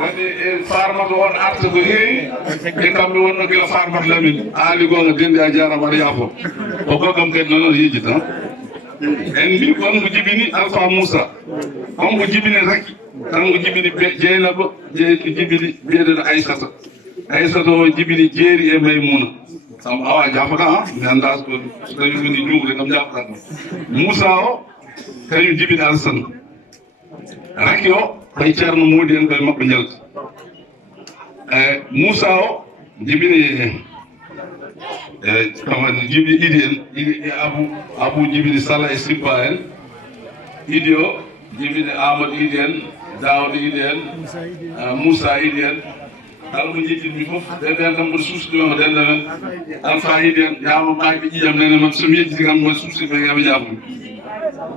wadde e farmata on arta ko heewi e kamɓe wonno gila farmata lamin aali gonga dendi a jarama aɗa yaafo o goggam kadi noon yejji tan en mbi on ko jibini Alpha Moussa on ko jibini Raky tan ko jibini Dieynaba jibini biyeɗeɗo Aissata o jibini Jeeri e Maymuna saabu awa jafata mi anda so tawi woni juuɓde kam jafata Moussa o kañum jibini Alassane Raky o koye ceerno Mody en koye makko jalti Moussa o jibini jibi Idi en Idi Abou jibini Sala e Sippa en Idi o jibini Amadou Idi en Daouda Idi en Moussa Idi en kala mo jiddinmi fof ɓen kam mboɗo suusde o denda men Alpha Idi en yama mbaɓe ƴiyam nene man somi yedditi kam mboɗo suusde ɓe yama jaabude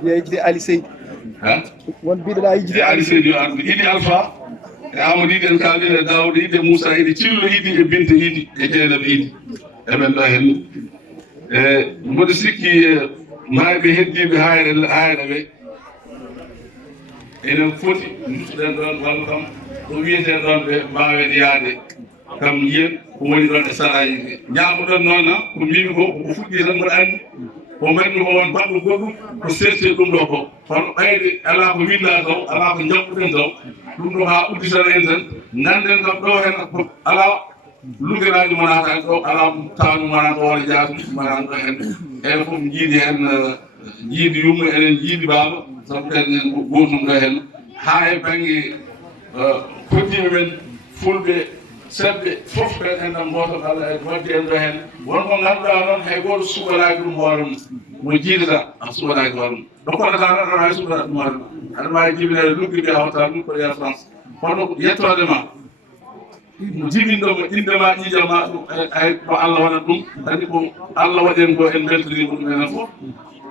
yejde Ali Seydi won mbiɗoɗa yejde Ali Seydi yo arde Idi Alpha e Amadou Idi en kalɗin e Daouda Idi e Moussa Idi Cillo Idi e Binta Idi e Dieynaba Idi eɓen ɗo hen mboɗo sikki mayɓe heddiɓe hayre ɓe enen foti duttoɗen ɗon walla kam ko wiyeten ɗon ɓe mbawen yaade kam yiyen ko woni ɗon e saraji ɗi ñamoɗon noon ko mbimi ko fuɗɗi tan mboɗo andi ko mbanmi ko won baɗɗo goɗɗum ko serti ɗum ɗo ko kono ɓayde ala ko willa taw ala ko jabɓuɗen taw ɗum ɗo ha udditan en tan ganden kam ɗo hen ko ala lugeraji mo natani ɗo ala tawnu manata hoore jaatu manata ɗo hen ene foof jiidi hen jiidi yumma enen jiidi baba sabu enen gotum ɗo hen ha e banggue koddiɓe men fulɓe seɓɓe fof ɓen enɗam goto Allah e waddi en ɗo hen wonko ganduɗa noon hay goto suɓanaki ɗum hoore mum mo jiidata a suɓanaki hoore mum ɗo koɗata noon aɗa wawi suɓanade ɗum hoore mum aɗa wawi jibinede luggi mbi a hawta ɗum koɗo ya France kono yettode ma jibinɗomo indema ƴiƴama ɗum ay ko Allah waɗat ɗum kadi ko Allah waɗen ko en beltanima ɗum enen fof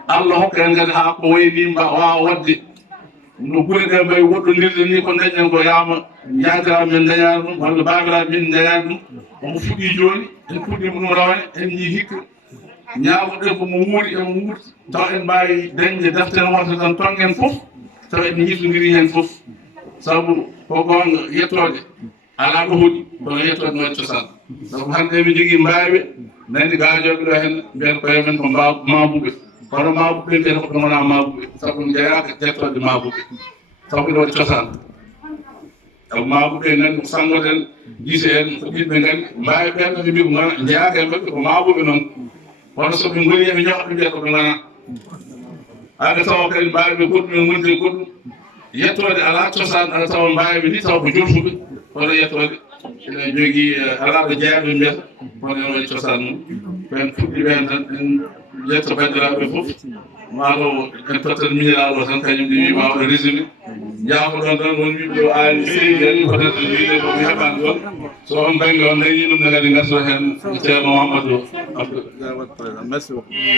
Allah hokka en kadi ha ko wayni wawa wadde no guure ɗe mbayi woɗɗodirde ni ko dañɗen ko yama yadiraɓe men dañani ɗum walla babiraɓe min dañani ɗum omo fuɗɗi joni en puɗɗima ɗum rawane en jii hikka ñamoɗen komo wuuri emo wuurti taw en mbawi dañde deftere woto tan tonggen foof taw en yitodiri hen foof saabu ko gonga yettode ala ɗo hoɗi kono yettode waɗi cosaan sabu hande eɓe jogui mbaɓe nandi gajoɓe ɗo hen mbiyen koye men ko mabuɓe kono mabuɓe mbiyata ko ɗum wona mabuɓe sabu jeeyaka jettode mabuɓe sabu ɗo waɗi cosaan sabu mabuɓe nandi ko sangoten gise en ko ɓiɓɓe gandi mbawi ɓen ɓe mbi ko gona jeeyaka e mabɓe ko mabuɓe noon kono soɓe goni eɓe ñoɓa ɓe mbiyata ko ɓe gona aɗa tawa kadi mbawiɓe goɗɗum e gonde goɗɗum yettode ala cosaan aɗa tawa mbawiɓe ni tawa ko jolfuɓe kono yettode ene jogui ala ɗo jeeyaɓe mbiyata kono en waɗi cosaan mum ɓen fuɗɗi ɓen tan en yetto bandiraɓe fof maɗo en tottat miñiraɗo tan kañum ɗe wi mawɗo résumé jaafoɗon tan won wiɓe o aali seydi en peut être wiide ko heɓani ɗon so on banggue on dañi ɗum ne kadi garto hen ceerno Mouhamadou Abdou merci beaucoup